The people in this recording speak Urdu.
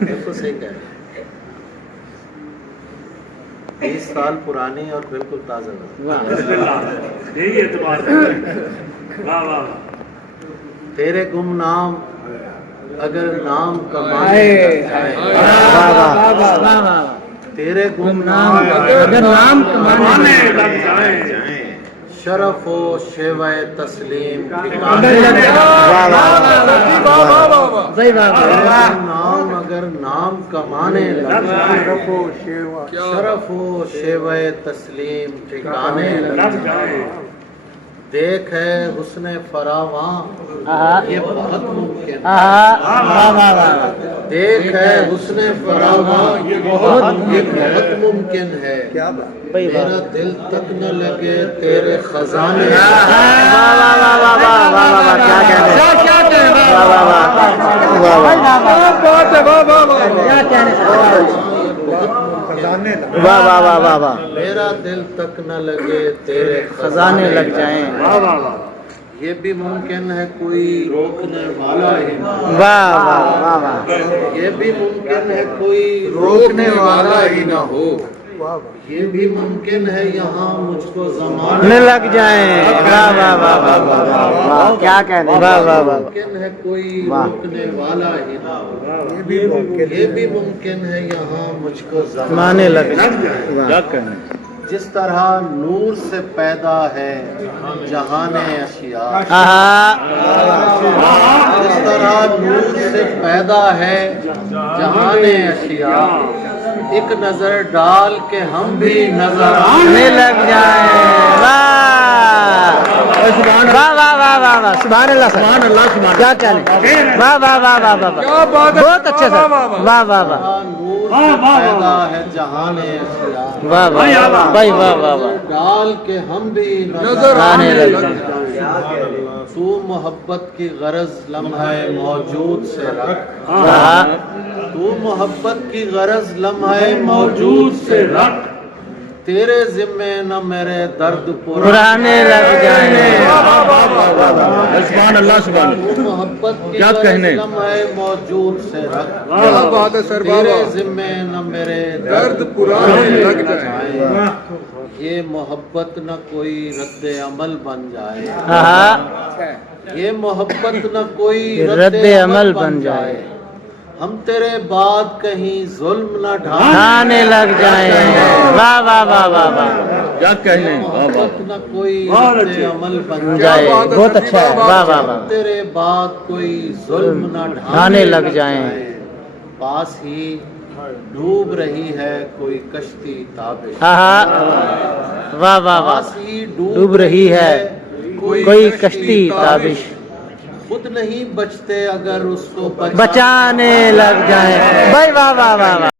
بالکل صحیح کہہ رہے ہیں، 20 سال پرانی اور بالکل تازہ نظر۔ یہی اعتبار ہے۔ واہ واہ واہ۔ تیرے گمنام اگر نام کمائے تیرے گمنام اگر نام کمانے لگ جائیں، شرف و شیوہ تسلیم نام اگر نام کمانے لگ جائے شرف و شیوہ تسلیم ٹھکانے لگ جائے۔ دیکھ ہے حسن فراواں یہ بہت ممکن ہے، دیکھ ہے حسن فراواں یہ بہت ممکن ہے، میرا دل تک نہ لگے تیرے خزانے۔ میرا دل تک نہ لگے تیرے خزانے لگ جائیں۔ واہ واہ واہ۔ یہ بھی ممکن ہے کوئی روکنے والا ہی نہ ہو، واہ واہ واہ واہ، یہ بھی ممکن ہے کوئی روکنے والا ہی نہ ہو، یہ بھی ممکن ہے یہاں مجھ کو زمانے لگ جائیں۔ واہ واہ واہ واہ واہ واہ، کیا کہنے، واہ واہ واہ، ممکن ہے کوئی روکنے والا ہی نہ ہو، یہ بھی ممکن ہے یہاں مجھ کو مانے لگ جائیں۔ کیا کہنے؟ جس طرح نور سے پیدا ہے جہان اشیاء، جس طرح نور سے پیدا ہے جہان اشیاء، ایک نظر ڈال کے ہم بھی نظر آنے لگ جائیں۔ واہ واہ واہ واہ واہ واہ، سبحان اللہ سبحان اللہ، کیا کہنے، واہ واہ واہ واہ واہ، بہت اچھے سر، واہ واہ واہ، نور سے پیدا ہے جہان اشیاء، واہ واہ بھائی، واہ واہ واہ، ڈال کے ہم بھی نظر آنے لگ جائیں۔ تو محبت کی غرض لمحہ موجود سے رکھ، تو محبت کی غرض لمحہ موجود سے رکھ، تیرے ذمے نہ میرے درد پرانے لگ جائیں۔ سبحان اللہ سبحان اللہ۔ تو محبت کی کیا غرض کہنے؟ لمحہ موجود سے رکھ، بات ہے سر تیرے ذمے نہ میرے درد پرانے لگ جائیں، یہ محبت نہ کوئی رد عمل بن جائے، یہ محبت نہ کوئی رد عمل بن جائے، ہم تیرے بعد کہیں ظلم نہ ڈھانے لگ جائیں۔ واہ واہ واہ واہ واہ، کیا کہنے؟ محبت نہ کوئی رد عمل بن جائے، جائے، بہت اچھا ہے، واہ واہ واہ، تیرے بعد کوئی ظلم نہ ڈھانے لگ جائیں۔ پاس ہی ڈوب رہی ہے کوئی کشتی تابش، واہ واہ واہ، پاس ہی ڈوب رہی ہے کوئی کشتی تابش، خود نہیں بچتے اگر اس کو بچانے لگ جائیں۔ بھائی واہ واہ واہ واہ۔